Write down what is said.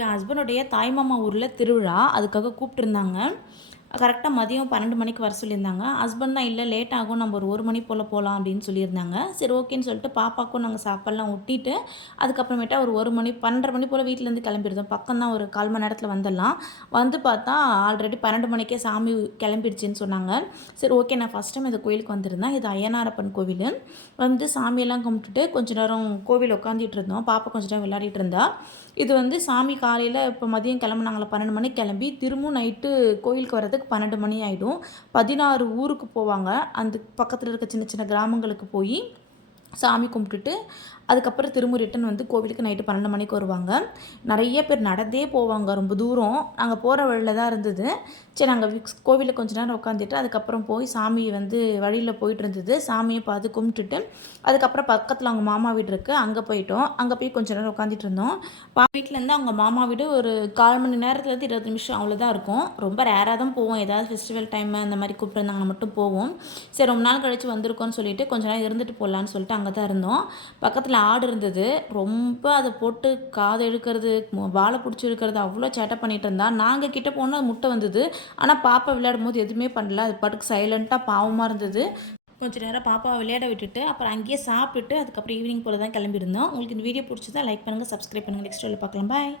என் ஹஸ்பண்டுடைய தாய்மாமா ஊரில் திருவிழா. அதுக்காக கூப்பிட்டுருந்தாங்க. கரெக்டாக மதியம் 12 மணிக்கு வர சொல்லியிருந்தாங்க. ஹஸ்பண்ட் தான் இல்லை லேட் ஆகும், நம்ம ஒரு 1 மணி போல் போகலாம் அப்படின்னு சொல்லியிருந்தாங்க. சரி ஓகேன்னு சொல்லிட்டு பாப்பாவுக்கும் நாங்கள் சாப்பாடுலாம் ஊட்டிட்டு, அதுக்கப்புறமேட்டா ஒரு 1 மணி 12:30 மணி போல் வீட்டிலேருந்து கிளம்பிடுதோம். பக்கம் தான், ஒரு 1/4 மணி நேரத்தில் வந்துடலாம். வந்து பார்த்தா ஆல்ரெடி 12 மணிக்கே சாமி கிளம்பிடுச்சின்னு சொன்னாங்க. சரி ஓகே, நான் ஃபஸ்ட் டைம் இந்த கோயிலுக்கு வந்திருந்தேன். இது ஐயனாரப்பன் கோவில். வந்து சாமியெல்லாம் கும்பிட்டுட்டு கொஞ்ச நேரம் கோவில் உட்காந்துட்டு இருந்தோம். பாப்பா கொஞ்ச நேரம் விளையாடிட்டு இருந்தா. இது வந்து சாமி காலையில் இப்போ மதியம் கிளம்புனாங்களா 12 மணிக்கு கிளம்பி திரும்பவும் நைட்டு கோயிலுக்கு வர்றதுக்கு 12 மணி ஆகிடும். 16 ஊருக்கு போவாங்க. அந்த பக்கத்தில் இருக்க சின்ன சின்ன கிராமங்களுக்கு போய் சாமி கும்பிட்டுட்டு அதுக்கப்புறம் திரும்ப ரிட்டன் வந்து கோவிலுக்கு நைட்டு 12 மணிக்கு வருவாங்க. நிறைய பேர் நடந்தே போவாங்க, ரொம்ப தூரம். நாங்கள் போகிற வழியில் தான் இருந்தது. சரி, நாங்கள் கோவிலில் கொஞ்ச நேரம் உட்காந்துட்டு அதுக்கப்புறம் போய் சாமி வந்து வழியில் போயிட்டு இருந்தது. சாமியை பார்த்து கும்பிட்டுட்டு அதுக்கப்புறம் பக்கத்தில் அவங்க மாமா வீடு இருக்குது, அங்கே போயிட்டோம். அங்கே போய் கொஞ்ச நேரம் உட்காந்துட்டு இருந்தோம். வீட்டிலேருந்து அவங்க மாமா வீடு ஒரு 1/4 மணி நேரத்துலேருந்து 20 நிமிஷம் அவ்வளோதான் இருக்கும். ரொம்ப ரேராக தான் போவோம். ஏதாவது ஃபெஸ்டிவல் டைம் அந்த மாதிரி கூப்பிட்டுருந்தாங்கன்னா மட்டும் போவோம். சரி, ரொம்ப நாள் கழித்து வந்திருக்கோன்னு சொல்லிட்டு கொஞ்ச நேரம் இருந்துட்டு போகலான்னு சொல்லிட்டு அங்கே தான் இருந்தோம். பக்கத்தில் ஆடு இருந்தது. ரொம்ப அதை போட்டு காது இழுக்கிறது, வாழை பிடிச்சி இழுக்கிறது, அவ்வளோ சேட்டை பண்ணிகிட்டு இருந்தா. நாங்கள் கிட்டே போனால் முட்டை வந்தது. ஆனால் பாப்பா விளையாடும் போது எதுவுமே பண்ணல. அது பாட்டுக்கு சைலண்ட்டாக பாவமாக இருந்தது. கொஞ்சம் நேரம் பாப்பாவை விளையாட விட்டுட்டு அப்புறம் அங்கேயே சாப்பிட்டுட்டு அதுக்கப்புறம் ஈவினிங் போல் தான் கிளம்பியிருந்தோம். உங்களுக்கு இந்த வீடியோ பிடிச்சதா லைக் பண்ணுங்கள், சப்ஸ்கிரைப் பண்ணுங்கள். நெக்ஸ்ட் வீடியோவில் பார்க்கலாம். பாய்.